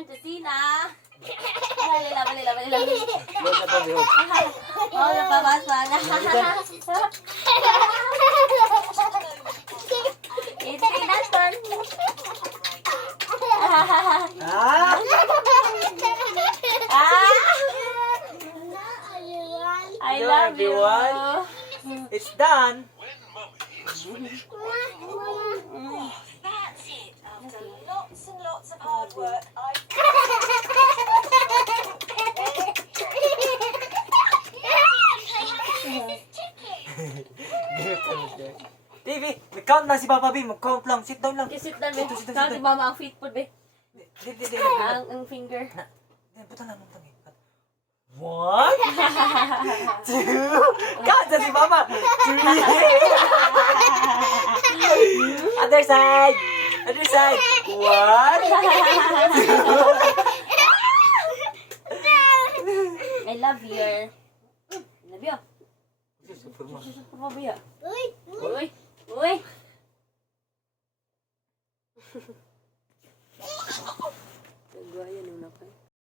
turn to Tina. Balila. Huwag na to, Bihog. Oh, napabasa na. It's Tina's turn. Ah! I Hello, love you. everyone. It's done. That's it. After lots and lots of hard work, TV, mag-count na si Papa B. Mag-count lang. Sit down lang. Sit down, be. Sit down. Count ni Mama ang feet po, be. Di. Ang finger. Puta lang. One, two, count na si Mama. Three. Other side. One, two. I love you. Love you. Super mo. Love you. Uy.